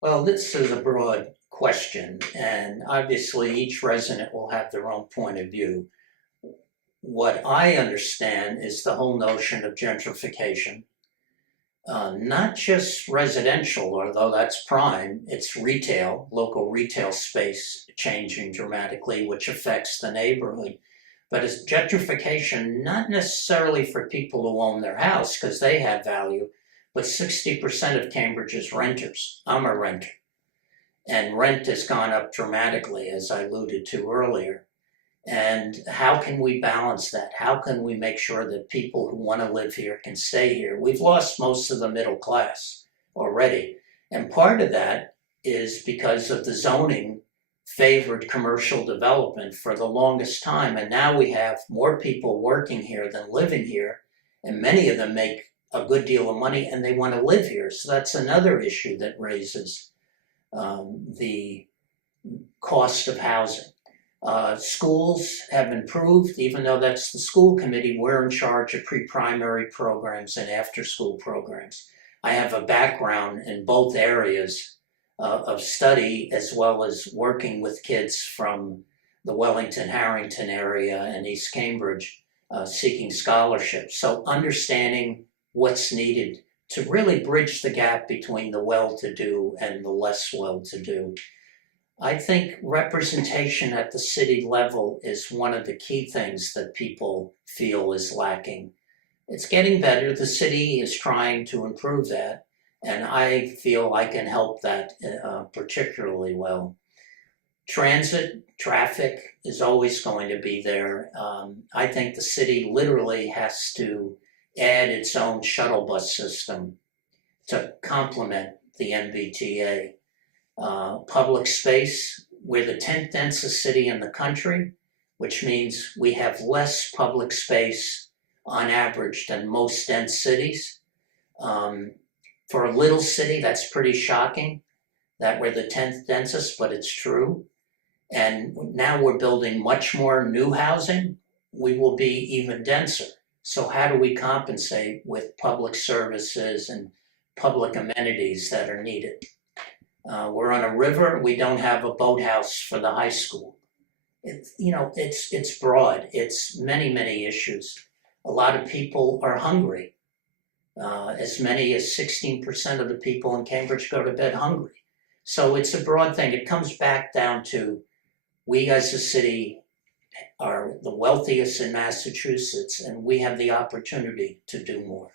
Well, this is a broad question, and obviously each resident will have their own point of view. What I understand is the whole notion of gentrification, not just residential, although that's prime, it's retail, local retail space changing dramatically, which affects the neighborhood. But it's gentrification, not necessarily for people who own their house, because they have value, but 60% of Cambridge is renters. I'm a renter. And rent has gone up dramatically, as I alluded to earlier. And how can we balance that? How can we make sure that people who want to live here can stay here? We've lost most of the middle class already. And part of that is because of the zoning favored commercial development for the longest time. And now we have more people working here than living here. And many of them make a good deal of money and they want to live here. So that's another issue that raises the cost of housing. Schools have improved, even though that's the school committee, we're in charge of pre-primary programs and after-school programs. I have a background in both areas of study, as well as working with kids from the Wellington-Harrington area and East Cambridge seeking scholarships. So understanding what's needed to really bridge the gap between the well-to-do and the less well-to-do. I think representation at the city level is one of the key things that people feel is lacking. It's getting better. The city is trying to improve that, and I feel I can help that particularly well. Transit, traffic is always going to be there. I think the city literally has to add its own shuttle bus system to complement the MBTA. Public space, we're the 10th densest city in the country, which means we have less public space on average than most dense cities. For a little city, that's pretty shocking that we're the 10th densest, but it's true. And now we're building much more new housing. We will be even denser. So how do we compensate with public services and public amenities that are needed? We're on a river. We don't have a boathouse for the high school. It's broad. It's many issues. A lot of people are hungry. As many as 16% of the people in Cambridge go to bed hungry. So it's a broad thing. It comes back down to we as a city are the wealthiest in Massachusetts, and we have the opportunity to do more.